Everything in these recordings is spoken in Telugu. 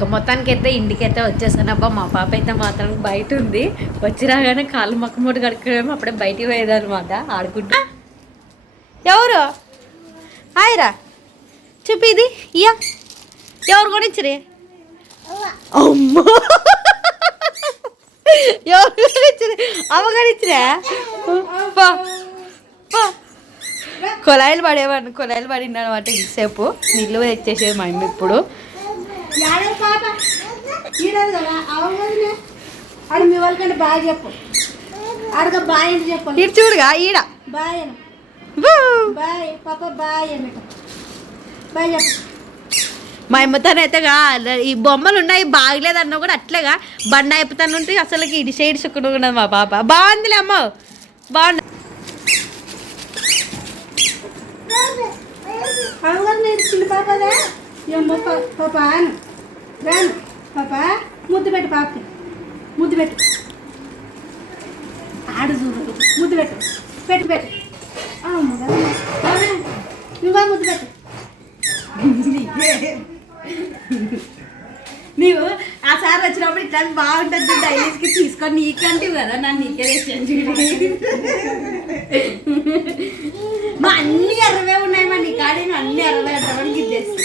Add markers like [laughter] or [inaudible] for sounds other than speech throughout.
ఇంకా మొత్తానికి అయితే ఇంటికి అయితే వచ్చేసాను. అబ్బా మా పాప అయితే మాత్రం బయట ఉంది వచ్చి రాగానే కాళ్ళు మక్కమూట కడుక్కునేమో అప్పుడే బయటికి పోయేదనమాట ఆడుకుంటా. ఎవరు? హాయ్రా చూపి ఇది. ఇయా ఎవరు కొనిచ్చిరే? అమ్మా. ఎవరు కొనిచ్చిరే? అమ్మ కొనిచ్చిరా? కొలాయిలు పడేవాడిని. కొలాయిలు పడింది అనమాట ఇంతసేపు. నీళ్ళు తెచ్చేసేది మా అమ్మ ఇప్పుడు. యాడది పాప. ఈడది కదా? అవన్నీ ఆడు మీ వాళ్ళకంటే బాగా చెప్పు. ఆడక బాయ్ అని చెప్పాలి ఇటు చూడుగా ఈడ. బాయ్ అని! బాయ్. పాప బాయ్ అన్నట బాయ్ చెప్పు. మా అమ్మతోనైతే గా ఈ బొమ్మలు ఉన్నాయి బాగలేదన్నా కూడా అట్లేగా. బండ అయిపోతాను ఉంటే అసలుకి ఇటు సైడ్ సుక్కుడు ఉన్నది మా పాప. బాగుందిలే అమ్మ. బాగుంది. అవగానే నేను చిన్న పాపదా పాప రాను పాప ముద్దు పెట్టు పాపకి. ముద్దు పెట్టు. ఆడు చూడు ముద్దు పెట్టు. పెట్టు పెట్టు. అమ్మ ముద్దు పెట్టు. నీవు ఆ సార్ వచ్చినప్పుడు ఇట్లా బాగుంటుంది డైలీస్కి తీసుకొని నీకంటే కదా నన్ను నీకే తెచ్చాను మా అన్ని అరవై ఉన్నాయి మా నీ కాడే అన్ని అరవై అంటామని తెస్తాను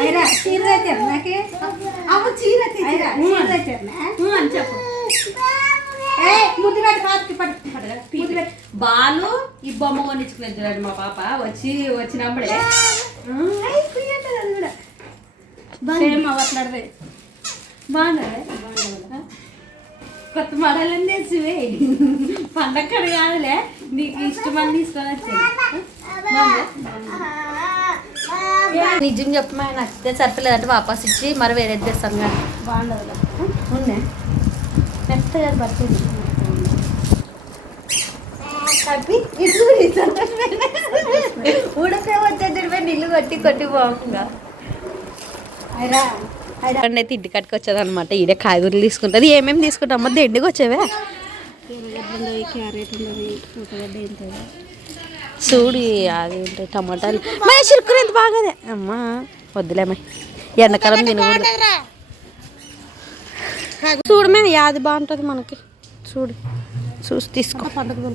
అయిరా చీర నాకే? అమ్మ చీర అని చెప్పు. ఏ పాపకి పట్టు బాలు ఈ బొమ్మ కొనిచ్చుకునేది చూడండి మా పాప. వచ్చి వచ్చినప్పుడే. అది కూడా. సేమ్ అవ్వట్లేదు బాగుందా? కొత్త మోడల్ అని తెచ్చివే. పండగ కడ కాదులే. నీకు ఇష్టమని తీసుకొని వచ్చాను నిజం చెప్పమా నచ్చితే సరిపోలేదంటే వాపస్ ఇచ్చి మరి వేరే తెస్తాను కానీ బాగుండదు పడుతుంది ఉడకే వచ్చేది నీళ్ళు కొట్టి బాగుందా అయితే ఇంటి కట్టుకు వచ్చేది అనమాట ఈడే కాయగూరలు తీసుకుంటుంది ఏమేమి తీసుకుంటాం అమ్మ? దండికి వచ్చేవే క్యారెట్ ఉంటుంది చూడు అది ఏంటి టమాటాలు. మా చిరుకులు ఎంత బాగాదే అమ్మా వద్దులేమ్మ ఎండాకాలం తినకూడదు. చూడమే యాది బాగుంటుంది మనకి. చూడు చూసి తీసుకో. పండుగ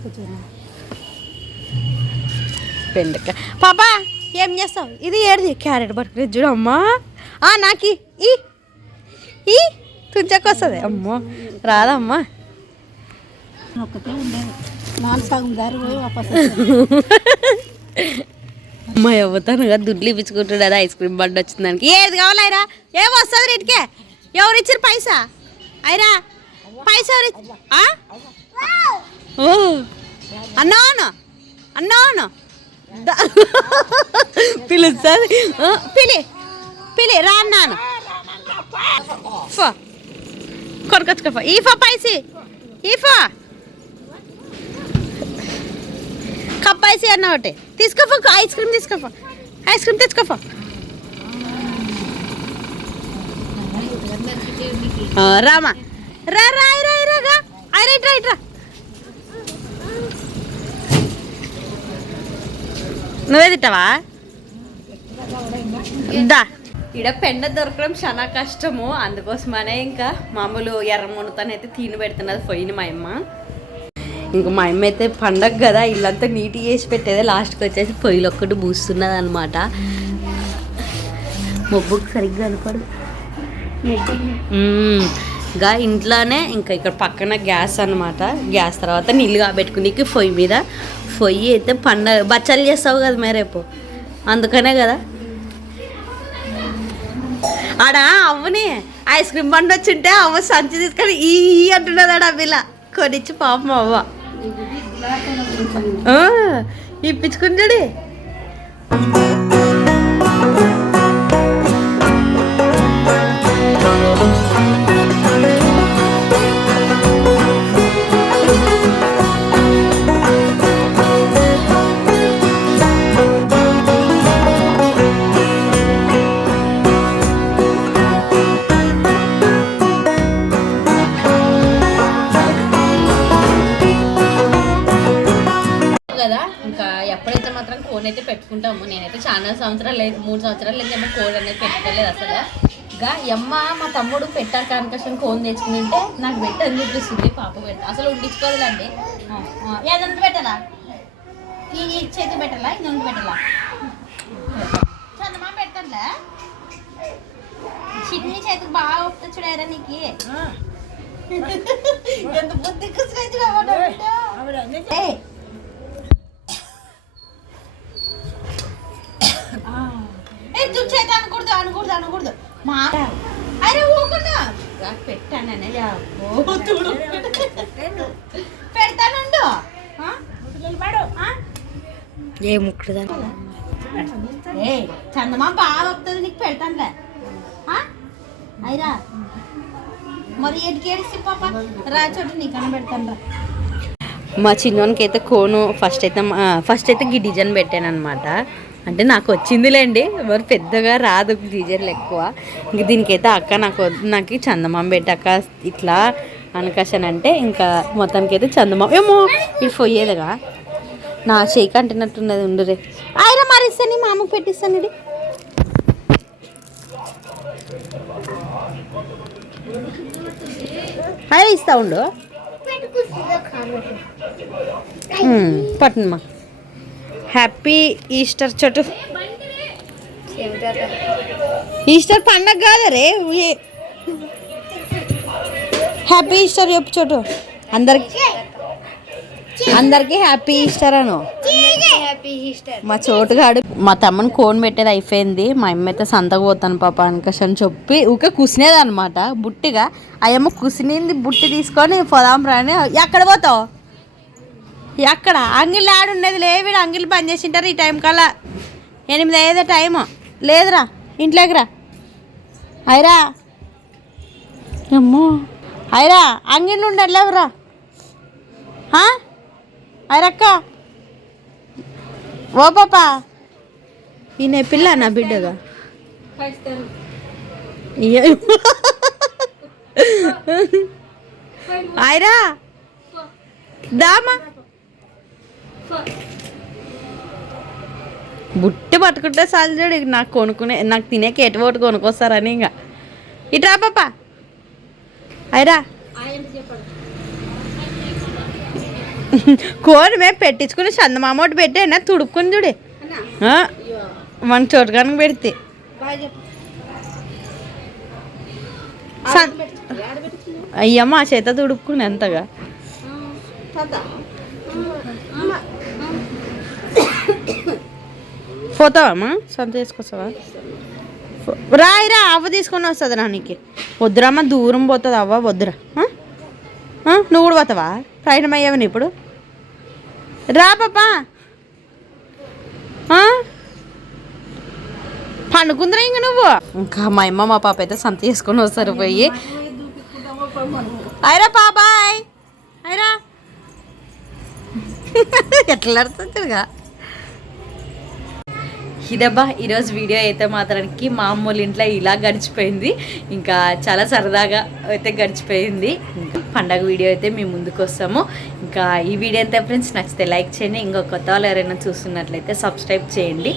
బెండకాయ. పాపా ఏం చేస్తావు? ఇది ఏడిది? క్యారెట్ పట్టుకుని చూడు అమ్మా. నాకి. ఈ. ఈ. తుంచకొస్తుంది. అమ్మో రాదమ్మా. ఒక్కతే ఉండేది. మా సగం కదా దుడ్లు ఇప్పించుకుంటున్నాడు. ఐస్ క్రీమ్ బండి వచ్చింది దానికి. ఏది కావాలైరా ఏం వస్తుంది రేటుకే? ఎవరు ఇచ్చారు పైసా? అయిరా పైసా ఎవరు ఆ? ఓ. అన్నాను అన్నాను పిలుస్తుంది. పిలి. పిలి రా అన్నాను ఫో. కొనుకొచ్చుకోఫా పైసి. ఈఫా. కప్ ఐసి అన్న ఒకటి. తీసుకోపో ఐస్ క్రీమ్ తీసుకోపో. ఐస్ క్రీమ్ తెచ్చుకోఫా రామా. రా రా రాగా ఐ రైట్ రైట్ రా నువ్వే తిట్టావా దా. ఇక్కడ పెండ దొరకడం చాలా కష్టము. అందుకోసమనే ఇంకా మామూలు ఎర్ర మునతనైతే తిని పెడుతున్నది పోయిన మా అమ్మ. ఇంకా మా అమ్మ అయితే పండగ కదా ఇల్లంతా నీట్గా చేసి పెట్టేది. లాస్ట్కి వచ్చేసి పొయ్యిలు ఒక్కటి పూస్తున్నది అనమాట మొబ్బుకి సరిగ్గా అనుకోడు ఇంకా ఇంట్లోనే ఇంకా ఇక్కడ పక్కన గ్యాస్ అన్నమాట. గ్యాస్ తర్వాత నీళ్ళు కాబెట్టుకునేకి పొయ్యి మీద. పొయ్యి అయితే పండగ బచ్చాలు చేస్తావు కదా మే రేపు. అందుకనే కదా. ఆడ అవ్వని ఐస్ క్రీమ్ బండి వచ్చింటే అవ్వ సంచి తీసుకొని ఈ ఈ అంటున్నది ఆడ పిల్ల కొనిచ్చి పాపం అవ్వ. ఇప్పించుకుంటాడే. పెట్టుకుంటాము నేనైతే చాలా సంవత్సరాలు లేదు మూడు సంవత్సరాలు లేదేమో కోడ్ అనేది పెట్టుకోలేదు అసలు. గా అమ్మ మా తమ్ముడు పెట్టారు కనకషన్ ఫోన్ తెచ్చుకుని ఉంటే నాకు పెట్టని చూపిస్తుంది పాప పెట్ట అసలు ఉండించుకోదులండి ఏదంతా పెట్టాలా? ఈ చేతి పెట్టాలా? ఇది ఉండి పెట్టాలా? చందమా పెట్టాలా చిన్ని చేతికి బాగా చూడారా నీకు. [laughs] ఎంత బుద్ధి ఏ ఏ చూడు చేతి అనకూడదు అనకూడదు అనకూడదు మా అరే ఊకుండా పెట్టాననే పెడతానుండు ఆ? ఆ? ఏ ముక్కుడు చందమా బాగా వస్తుంది నీకు పెడతానులే? అయిరా. మరి పాప? రా చోటు నీకన్నా పెడతాను రా మా చిన్నోనికి అయితే కోను ఫస్ట్ అయితే ఫస్ట్ అయితే ఈ డిజైన్ పెట్టాను అనమాట అంటే నాకు వచ్చిందిలేండి మరి పెద్దగా రాదు డిజైన్లు ఎక్కువ. ఇంక దీనికైతే అక్క నాకు నాకు చందమామ పెట్టాక ఇట్లా అనకాశన్ అంటే ఇంకా మొత్తానికి అయితే చందమామ. ఏమో ఇది పోయేదిగా నా చేయి అంటున్నట్టున్నది ఉండురే. ఆయన మరిస్తాను మా అమ్మకు పెట్టిస్తాను ఇది అదే ఇస్తా ఉండు. పట్టణమా హ్యాపీ ఈస్టర్ చోటు. ఈస్టర్ పండగ కాదు రే హ్యాపీ ఈస్టర్ చెప్పు చోటు. అందరికి అందరికి హ్యాపీ ఈస్టర్ అను. హ్యాపీ ఈస్టర్ మా చోటుగాడు మా తమ్మని కోన్ పెట్టేది అయిపోయింది. మా అమ్మ అయితే సంతకు పోతాను పాప అనకష్ అని చెప్పి ఊకే కుసినేది అనమాట బుట్టిగా అయ్యమ్మ కుసినింది బుట్టి తీసుకొని పోదాం రాని ఎక్కడ పోతావు? ఎక్కడ? అంగిల్ ఆడుండేది లేవిడు అంగిల్ పని చేసింటారు ఈ టైం కల్లా. ఎనిమిది అయ్యేదే టైము లేదురా ఇంట్లోకి రా. అయిరా అమ్మో. అయిరా అంగిల్ ఉండట్లేవురా. అరక్క. ఓ పాపా. ఈయన పిల్ల నా బిడ్డగా? ఆయరా. దామా. బుట్టి పట్టుకుంటే చాలు చూడు నాకు కొనుక్కునే నాకు తినే కేట ఒకటి కొనుక్కొస్తారని ఇంకా. ఇట్రా పాప. అయిరా కోని మేము పెట్టించుకుని చందమామ ఒకటి పెట్టేనా తుడుక్కుని చూడే. మన చోటుగానికి పెడితే. అయ్యమ్మ ఆ చేత తుడుక్కుని ఎంతగా? పోతావమ్మా? సొంత తీసుకొస్తావా రాయిరా అవ్వ తీసుకొని వస్తుంది నానికి వద్దురమ్మా దూరం పోతుంది అవ్వ వద్దురా? నువ్వు కూడా పోతావా? ప్రయాణం అయ్యావని ఇప్పుడు? రా పాపా. పండుకుందిరా ఇంక నువ్వు. ఇంకా మా అమ్మ మా పాప అయితే సంత చేసుకొని వస్తారు పోయి. అయిరా పాపాయ్. అయిరా ఎట్లా ఆడుతుందిగా ఇదబ్బా ఈరోజు వీడియో అయితే మాత్రానికి మా అమ్మోళ్ళ ఇంట్లో ఇలా గడిచిపోయింది. ఇంకా చాలా సరదాగా అయితే గడిచిపోయింది. ఇంకా పండగ వీడియో అయితే మేము ముందుకు వస్తాము. ఇంకా ఈ వీడియో అయితే ఫ్రెండ్స్ నచ్చితే లైక్ చేయండి. ఇంకో కొత్త వాళ్ళు ఎవరైనా చూస్తున్నట్లయితే సబ్స్క్రైబ్ చేయండి.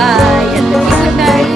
బాయ్.